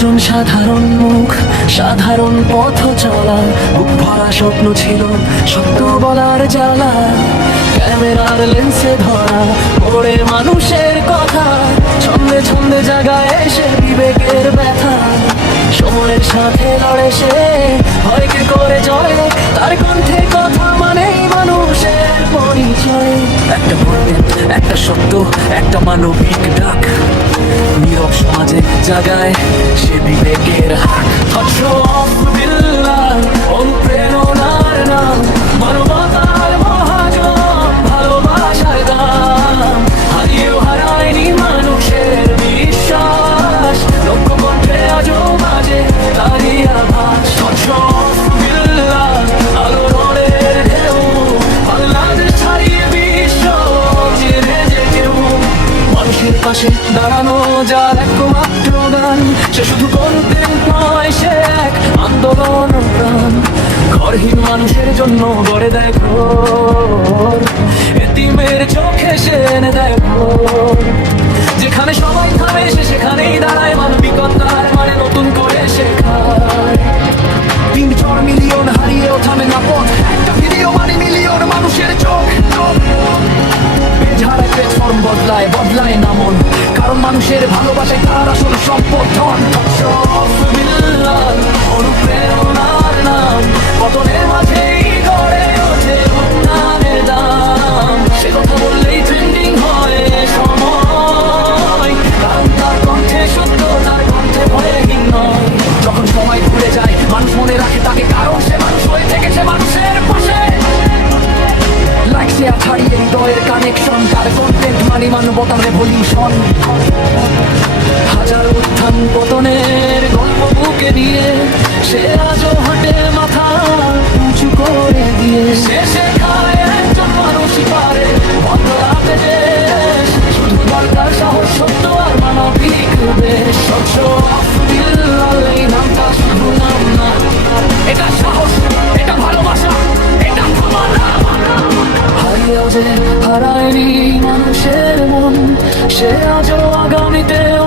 একজন সাধারণ মুখ, সাধারণ পথ চলা, বুক ভরা স্বপ্ন ছিল সত্য বলার জ্বালা। ক্যামেরার লেন্সে ধরা পড়ে মানুষের কথা, ছন্দে ছন্দে জাগায় এসে বিবেকের ব্যথা। সময়ের সাথে লড়ে সে, ভয়কে করে জয়, তার কণ্ঠে কথা মানেই মানুষের পরিচয়। একটা বলবেন, একটা সত্য, একটা মানবিক ডাক, নীরব সমাজে জাগায় সে বিবেকের হাক। অনুপ্রেরণার নাম, মানবতার মহাজন, ভালোবাসার দাম, হারিয়েও হারায়নি মানুষের বিশ্বাস। লক্ষ কণ্ঠে আজও মাঝে তারই আভাস। আলোড়নের ঢেউ, বাংলাদেশ ছাড়িয়ে বিশ্ব চিরে যে কেউ। মানুষের পাশে দাঁড়ানো যার একমাত্র গান, সে শুধু কন্টেন্ট নয়, সে এক আন্দোলন প্রাণ। ঘরহীন মানুষের জন্য গড়ে দেয় ঘর, এতিমের চোখে সে এনে দেয় ভোর। যেখানে সবাই থামে সে সেখানেই দাঁড়ায়, মানবিকতার মানে নতুন করে শেখায়। 3-4 মিলিয়ন হারিয়েও থামে না পথ, একটা ভিডিও মানে মিলিয়ন মানুষের চোখ। ঝাড়ায় প্ল্যাটফর্ম বদলায়, বদলায় না মন, কারণ মানুষের ভালোবাসায় তার আসল সম্পদ ধন। অনুপ্রেরণার নাম, পতনের মাঝেই গড়ে ওঠে উন্নয়নের দাম। সে কথা বললেই ট্রেন্ডিং হয় সময়, কারণ তার কণ্ঠে সত্য, তার কণ্ঠে ভয়হীন নয়। যখন সময় ঘুরে যায় মানুষ মনে রাখে তাকে, কারণ সে মানুষ হয়ে থেকেছে মানুষের পাশে। লাইক শেয়ার ছাড়িয়ে হৃদয়ের কানেকশন, তার কন্টেন্ট মানে মানবতার রেভলিউশন। হাজার উত্থান পতনের গল্প বুকে নিয়ে সে আজও হাঁটে মাথা উঁচু করে দিয়ে। সে শেখায় একজন মানুষই পারে বদলাতে দেশ, শুধু দরকার সাহস, সত্য আর মানবিক দেশ। এই নামটা শুধু নাম না, এটা সাহস, এটা ভালোবাসা, এটা হারিয়েও যে হারায়নি মানুষের মন, সে আজও আগামীতেও